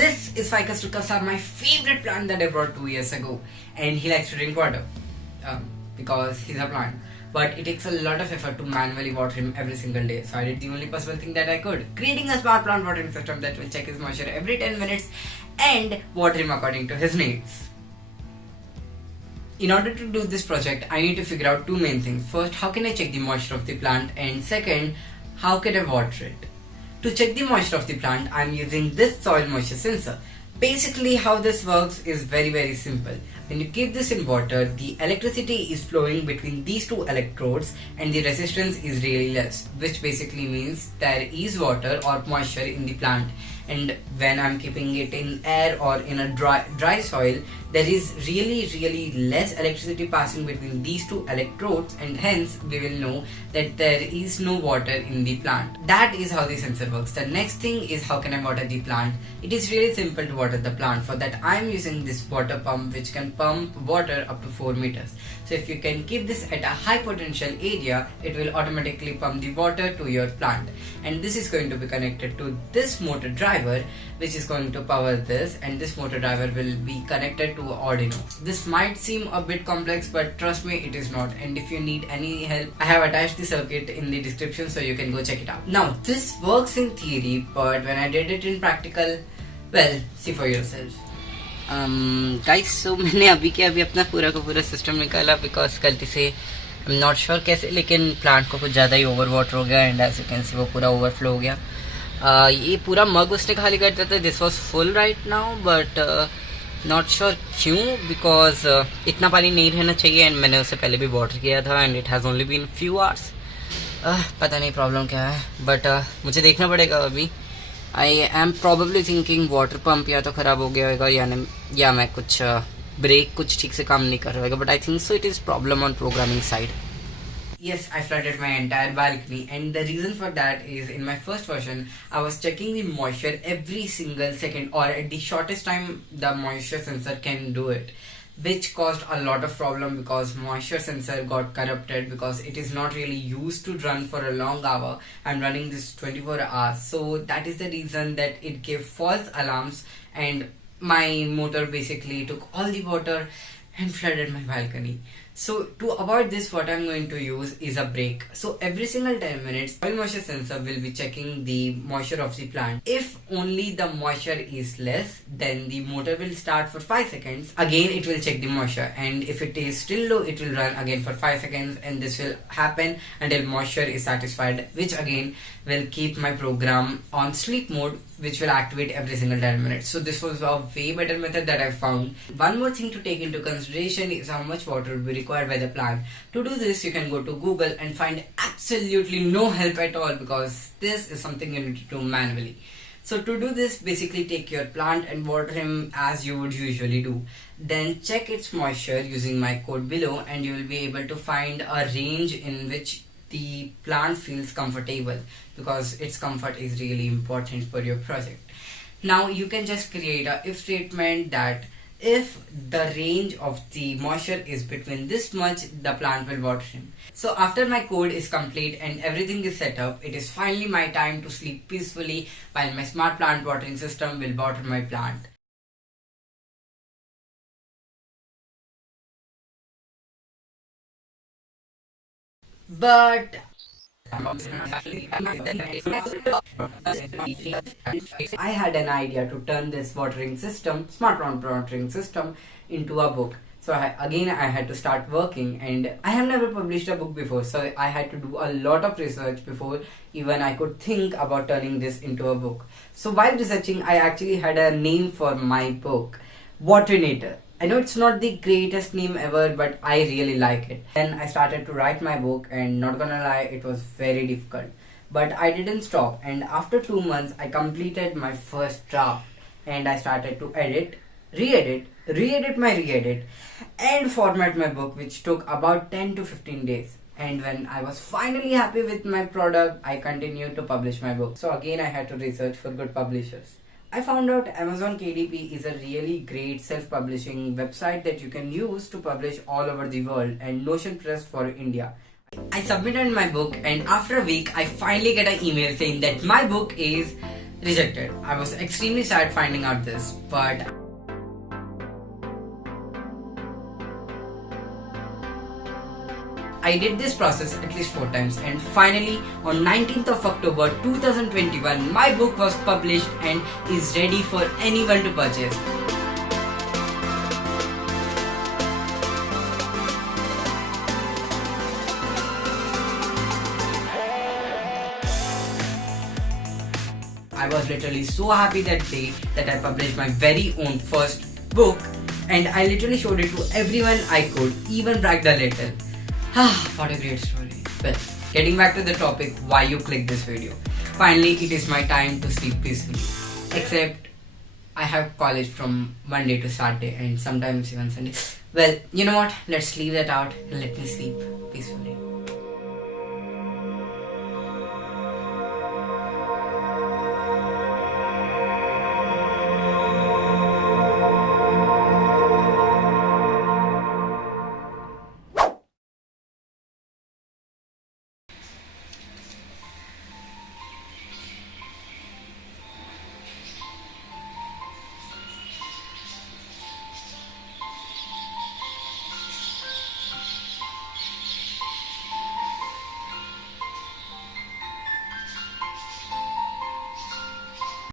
This is Ficus Rucasa, my favorite plant that I brought 2 years ago, and he likes to drink water because he's a plant. But it takes a lot of effort to manually water him every single day. So I did the only possible thing that I could, creating a smart plant watering system that will check his moisture every 10 minutes and water him according to his needs. In order to do this project, I need to figure out two main things. First, how can I check the moisture of the plant, and second, how can I water it? To check the moisture of the plant, I am using this soil moisture sensor. Basically, how this works is very simple. When you keep this in water, the electricity is flowing between these two electrodes and the resistance is really less, which basically means there is water or moisture in the plant. And when I'm keeping it in air or in a dry soil, there is really less electricity passing between these two electrodes, and hence we will know that there is no water in the plant. That is how the sensor works. The next thing is, how can I water the plant? It is really simple to water the plant. For that, I am using this water pump which can pump water up to 4 meters. So if you can keep this at a high potential area, it will automatically pump the water to your plant. And this is going to be connected to this motor driver, which is going to power this, and this motor driver will be connected to Arduino. This might seem a bit complex, but trust me, it is not. And if you need any help, I have attached the circuit in the description, so you can go check it out. Now, this works in theory, but when I did it in practical, well, see for yourself. Guys, so मैंने अभी अपना पूरा का पूरा system निकाला because गलती से I am not sure कैसे, लेकिन प्लांट को कुछ ज़्यादा ही ओवर वाटर हो गया and as you can see वो पूरा ओवरफ्लो हो गया. ये पूरा मग उसने खाली कर दिया था. This was full right now, but not sure क्यों, बिकॉज इतना पानी नहीं रहना चाहिए एंड मैंने उससे पहले भी वाटर किया था and it has only been few hours. पता नहीं प्रॉब्लम क्या है, बट मुझे देखना पड़ेगा अभी. I am probably thinking water pump या तो ख़राब हो गया होगा या मैं कुछ ब्रेक कुछ ठीक से काम नहीं कर रहा होगा, but I think so it is problem on programming side. Yes, I flooded my entire balcony, and the reason for that is, in my first version, I was checking the moisture every single second, or at the shortest time the moisture sensor can do it, which caused a lot of problem because moisture sensor got corrupted because it is not really used to run for a long hour. I'm running this 24 hours, so that is the reason that it gave false alarms, and my motor basically took all the water and flooded my balcony. So to avoid this, what I'm going to use is a break. So every single 10 minutes, soil moisture sensor will be checking the moisture of the plant. If only the moisture is less, then the motor will start for 5 seconds. Again, it will check the moisture, and if it is still low, it will run again for 5 seconds, and this will happen until moisture is satisfied, which again will keep my program on sleep mode, which will activate every single 10 minutes. So this was a way better method that I found. One more thing to take into consideration is how much water will be required by the plant. To do this, you can go to Google and find absolutely no help at all, because this is something you need to do manually. So to do this, basically take your plant and water him as you would usually do. Then check its moisture using my code below, and you will be able to find a range in which the plant feels comfortable, because its comfort is really important for your project. Now you can just create a if statement that if the range of the moisture is between this much, the plant will water him. So after my code is complete and everything is set up, it is finally my time to sleep peacefully while my smart plant watering system will water my plant. But I had an idea to turn this watering system, smart plant watering system, into a book. So I had to start working, and I have never published a book before, so I had to do a lot of research before even I could think about turning this into a book. So while researching, I actually had a name for my book, Waterinator. I know it's not the greatest name ever, but I really like it. Then I started to write my book, and not gonna lie, it was very difficult. But I didn't stop, and after 2 months, I completed my first draft, and I started to edit, re-edit my re-edit, and format my book, which took about 10 to 15 days. And when I was finally happy with my product, I continued to publish my book. So again, I had to research for good publishers. I found out Amazon KDP is a really great self-publishing website that you can use to publish all over the world, and Notionpress for India. I submitted my book, and after a week I finally get an email saying that my book is Rejected. I was extremely sad finding out this, but I did this process at least 4 times, and finally on 19th of October 2021 my book was published and is ready for anyone to purchase. I was literally so happy that day that I published my very own first book, and I literally showed it to everyone I could, even bragged a little. What a great story. Well, getting back to the topic, why you click this video. Finally, it is my time to sleep peacefully. Except, I have college from Monday to Saturday and sometimes even Sunday. Well, you know what? Let's leave that out and let me sleep peacefully.